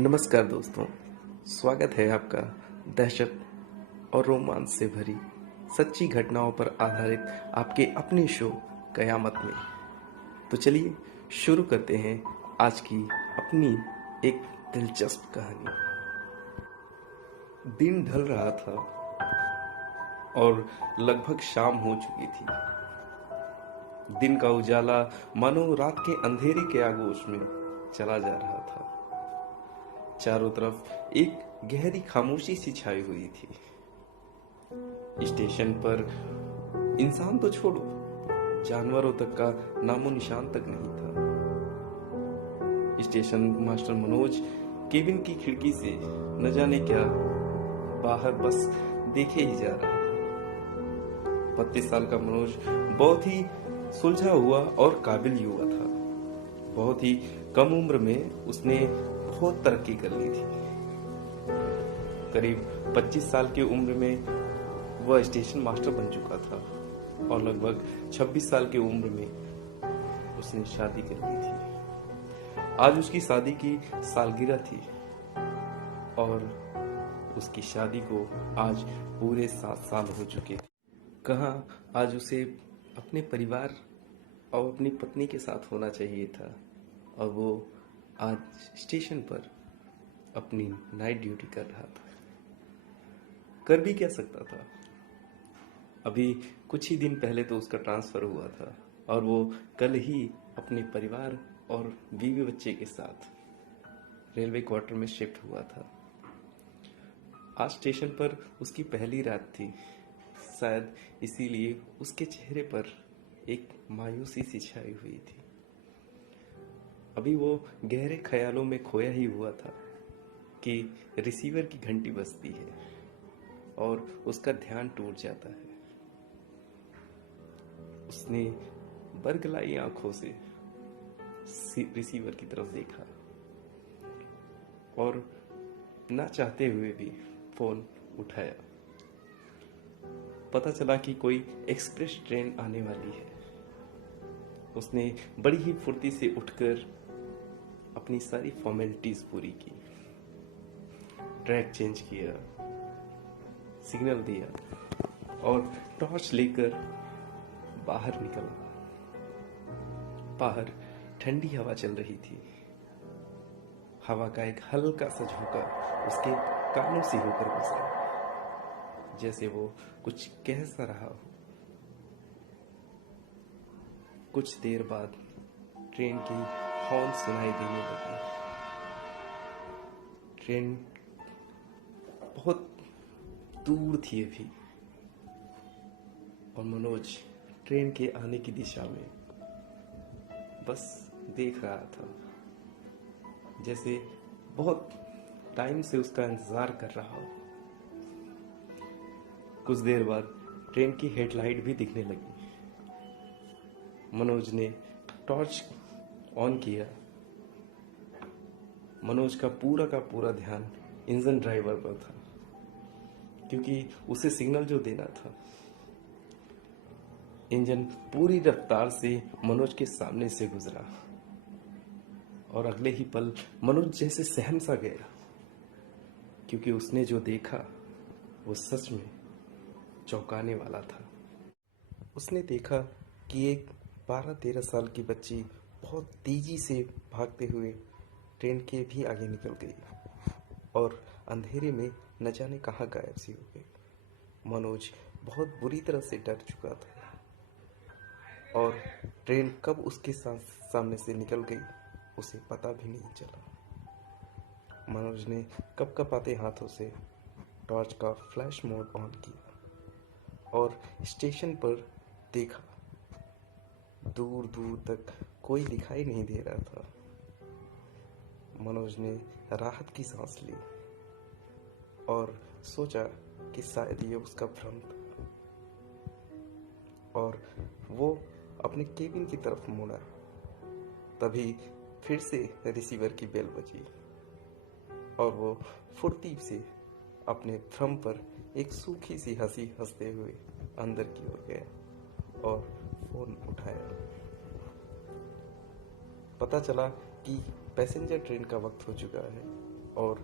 नमस्कार दोस्तों, स्वागत है आपका दहशत और रोमांच से भरी सच्ची घटनाओं पर आधारित आपके अपने शो कयामत में। तो चलिए शुरू करते हैं आज की अपनी एक दिलचस्प कहानी। दिन ढल रहा था और लगभग शाम हो चुकी थी। दिन का उजाला मानो रात के अंधेरे के आगोश में चला जा रहा था। चारों तरफ एक गहरी खामोशी सी छाई हुई थी। स्टेशन पर इंसान तो छोड़ो, जानवरों तक का नामो निशान तक नहीं था। स्टेशन मास्टर मनोज केबिन की खिड़की से न जाने क्या बाहर बस देखे ही जा रहा था। 32 साल का मनोज बहुत ही सुलझा हुआ और काबिल युवा था। बहुत ही कम उम्र में उसने बहुत तरक्की कर ली थी। करीब 25 साल की उम्र में वह स्टेशन मास्टर बन चुका था और लगभग 26 साल की उम्र में उसने शादी कर ली थी। आज उसकी शादी की सालगिरह थी और उसकी शादी को आज पूरे 7 साल हो चुके थे। कहाँ आज उसे अपने परिवार और अपनी पत्नी के साथ होना चाहिए था और वो आज स्टेशन पर अपनी नाइट ड्यूटी कर रहा था। कर भी क्या सकता था? अभी कुछ ही दिन पहले तो उसका ट्रांसफर हुआ था और वो कल ही अपने परिवार और बीवी बच्चे के साथ रेलवे क्वार्टर में शिफ्ट हुआ था। आज स्टेशन पर उसकी पहली रात थी। शायद इसीलिए उसके चेहरे पर एक मायूसी सी छाई हुई थी। अभी वो गहरे ख्यालों में खोया ही हुआ था कि रिसीवर की घंटी बजती है और उसका ध्यान टूट जाता है। उसने बरगलाई आंखों से रिसीवर की तरफ देखा और ना चाहते हुए भी फोन उठाया। पता चला कि कोई एक्सप्रेस ट्रेन आने वाली है। उसने बड़ी ही फुर्ती से उठकर अपनी सारी फॉर्मेलिटीज पूरी की, ट्रैक चेंज किया, सिग्नल दिया और टॉर्च लेकर बाहर निकला। बाहर ठंडी हवा चल रही थी। हवा का एक हल्का सा झोंका उसके कानों से होकर गुजरा, जैसे वो कुछ कह सा रहा हो। कुछ देर बाद ट्रेन की हॉर्न सुनाई देने लगी। ट्रेन बहुत दूर थी अभी और मनोज ट्रेन के आने की दिशा में बस देख रहा था, जैसे बहुत टाइम से उसका इंतजार कर रहा हो। कुछ देर बाद ट्रेन की हेडलाइट भी दिखने लगी। मनोज ने टॉर्च ऑन किया। मनोज का पूरा ध्यान इंजन ड्राइवर पर था, क्योंकि उसे सिग्नल जो देना था। इंजन पूरी रफ्तार से मनोज के सामने से गुजरा और अगले ही पल मनोज जैसे सहम सा गया, क्योंकि उसने जो देखा वो सच में चौंकाने वाला था। उसने देखा कि एक 12-13 साल की बच्ची बहुत तेजी से भागते हुए ट्रेन के भी आगे निकल गई और अंधेरे में न जाने कहाँ गायब सी हो गई। मनोज बहुत बुरी तरह से डर चुका था और ट्रेन कब उसके सामने से निकल गई उसे पता भी नहीं चला। मनोज ने कपकपाते हाथों से टॉर्च का फ्लैश मोड ऑन किया और स्टेशन पर देखा। दूर दूर तक कोई दिखाई नहीं दे रहा था। मनोज ने राहत की सांस ली और सोचा कि शायद ये उसका भ्रम था और वो अपने केबिन की तरफ मुड़ा। तभी फिर से रिसीवर की बेल बजी और वो फुर्ती से अपने भ्रम पर एक सूखी सी हंसी हंसते हुए अंदर की ओर गया और फोन उठाया। पता चला कि पैसेंजर ट्रेन का वक्त हो चुका है और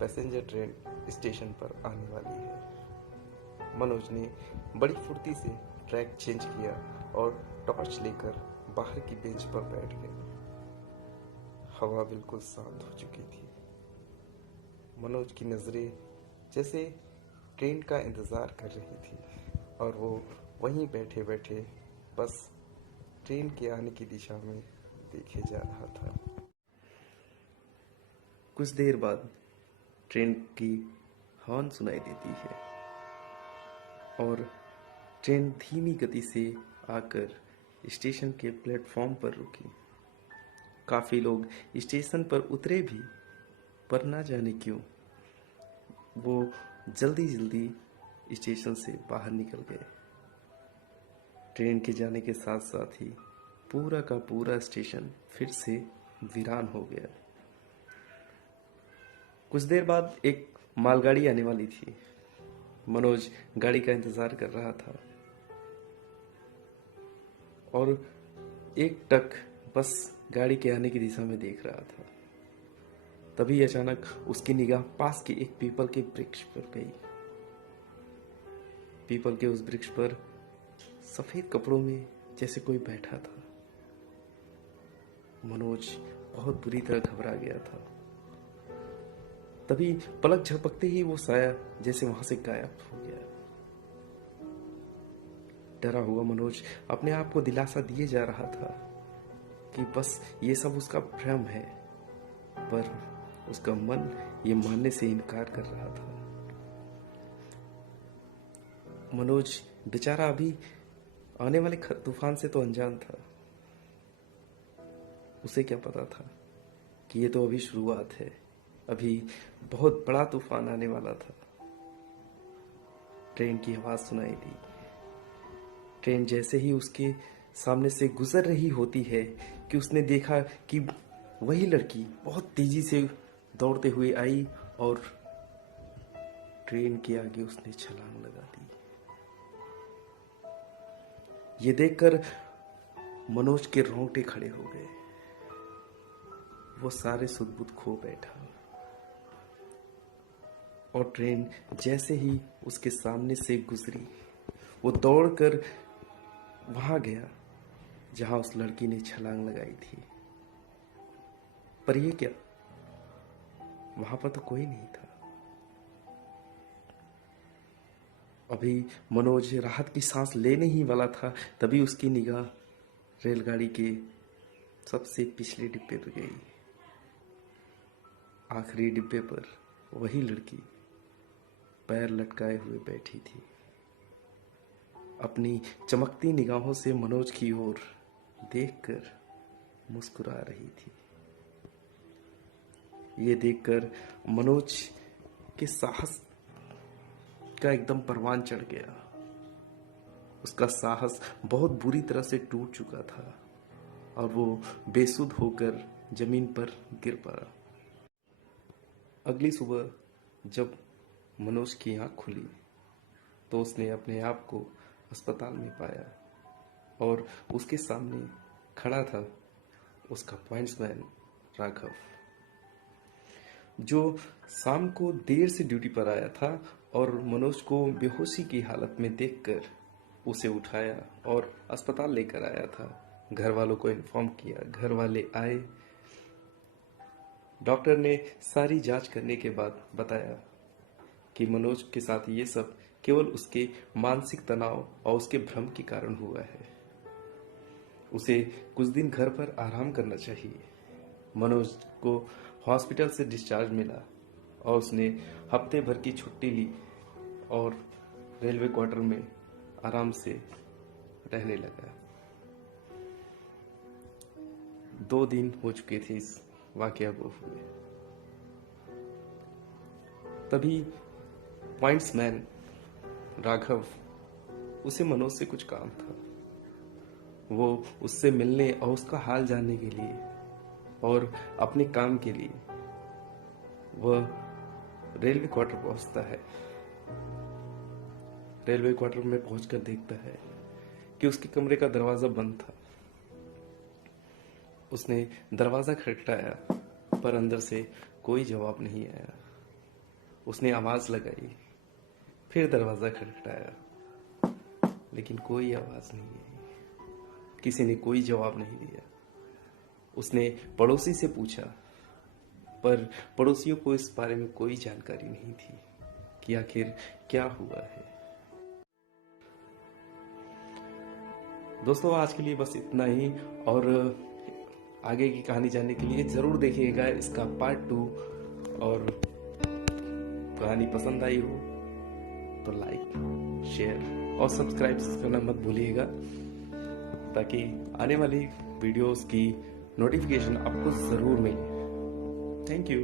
पैसेंजर ट्रेन स्टेशन पर आने वाली है। मनोज ने बड़ी फुर्ती से ट्रैक चेंज किया और टॉर्च लेकर बाहर की बेंच पर बैठ गया। हवा बिल्कुल शांत हो चुकी थी। मनोज की नजरें जैसे ट्रेन का इंतजार कर रही थी और वो वहीं बैठे बैठे बस ट्रेन के आने की दिशा में देखे जा रहा था। कुछ देर बाद ट्रेन की हॉर्न सुनाई देती है और ट्रेन धीमी गति से आकर स्टेशन के प्लेटफॉर्म पर रुकी। काफी लोग स्टेशन पर उतरे भी, पर ना जाने क्यों वो जल्दी जल्दी स्टेशन से बाहर निकल गए। ट्रेन के जाने के साथ साथ ही पूरा का पूरा स्टेशन फिर से वीरान हो गया। कुछ देर बाद एक मालगाड़ी आने वाली थी। मनोज गाड़ी का इंतजार कर रहा था और एक टक बस गाड़ी के आने की दिशा में देख रहा था। तभी अचानक उसकी निगाह पास के एक पीपल के वृक्ष पर गई। पीपल के उस वृक्ष पर सफेद कपड़ों में जैसे कोई बैठा था। मनोज बहुत बुरी तरह घबरा गया था। तभी पलक झपकते ही वो साया जैसे वहां से गायब हो गया। डरा हुआ मनोज अपने आप को दिलासा दिए जा रहा था कि बस ये सब उसका भ्रम है, पर उसका मन ये मानने से इनकार कर रहा था। मनोज बेचारा अभी आने वाले तूफान से तो अनजान था। उसे क्या पता था कि ये तो अभी शुरुआत है, अभी बहुत बड़ा तूफान आने वाला था। ट्रेन की आवाज सुनाई दी। ट्रेन जैसे ही उसके सामने से गुजर रही होती है कि उसने देखा कि वही लड़की बहुत तेजी से दौड़ते हुए आई और ट्रेन के आगे उसने छलांग लगा दी। ये देखकर मनोज के रोंगटे खड़े हो गए। वो सारे सुध-बुध खो बैठा और ट्रेन जैसे ही उसके सामने से गुजरी, वो दौड़कर वहां गया जहां उस लड़की ने छलांग लगाई थी। पर ये क्या, वहां पर तो कोई नहीं था। अभी मनोज राहत की सांस लेने ही वाला था, तभी उसकी निगाह रेलगाड़ी के सबसे पिछले डिब्बे पर गई। आखिरी डिब्बे पर वही लड़की पैर लटकाए हुए बैठी थी। अपनी चमकती निगाहों से मनोज की ओर देखकर मुस्कुरा रही थी। ये देखकर मनोज के साहस का एकदम परवान चढ़ गया। उसका साहस बहुत बुरी तरह से टूट चुका था और वो बेसुध होकर जमीन पर गिर पड़ा। अगली सुबह जब मनोज की आंख खुली तो उसने अपने आप को अस्पताल में पाया और उसके सामने खड़ा था उसका पॉइंट्समैन राघव, जो शाम को देर से ड्यूटी पर आया था और मनोज को बेहोशी की हालत में देखकर उसे उठाया और अस्पताल लेकर आया था। घर वालों को इन्फॉर्म किया, घर वाले आए। डॉक्टर ने सारी जांच करने के बाद बताया कि मनोज के साथ ये सब केवल उसके मानसिक तनाव और उसके भ्रम के कारण हुआ है। उसे कुछ दिन घर पर आराम करना चाहिए। मनोज को हॉस्पिटल से डिस्चार्ज मिला और उसने हफ्ते भर की छुट्टी ली और रेलवे क्वार्टर में आराम से रहने लगा। 2 दिन हो चुके थे इस वाकया को हुए। तभी पॉइंट्समैन राघव, उसे मनोज से कुछ काम था। वो उससे मिलने और उसका हाल जानने के लिए और अपने काम के लिए वह रेलवे क्वार्टर पहुंचता है। रेलवे क्वार्टर में पहुंचकर देखता है कि उसके कमरे का दरवाजा बंद था। उसने दरवाजा खटखटाया पर अंदर से कोई जवाब नहीं आया। उसने आवाज लगाई, फिर दरवाजा खटखटाया, लेकिन कोई आवाज नहीं आई। किसी ने कोई जवाब नहीं दिया। उसने पड़ोसी से पूछा, पर पड़ोसियों को इस बारे में कोई जानकारी नहीं थी कि आखिर क्या हुआ है। दोस्तों, आज के लिए बस इतना ही, और आगे की कहानी जानने के लिए जरूर देखिएगा इसका पार्ट 2। और कहानी पसंद आई हो तो लाइक, शेयर और सब्सक्राइब करना मत भूलिएगा, ताकि आने वाली वीडियोस की नोटिफिकेशन आपको जरूर मिले। Thank you.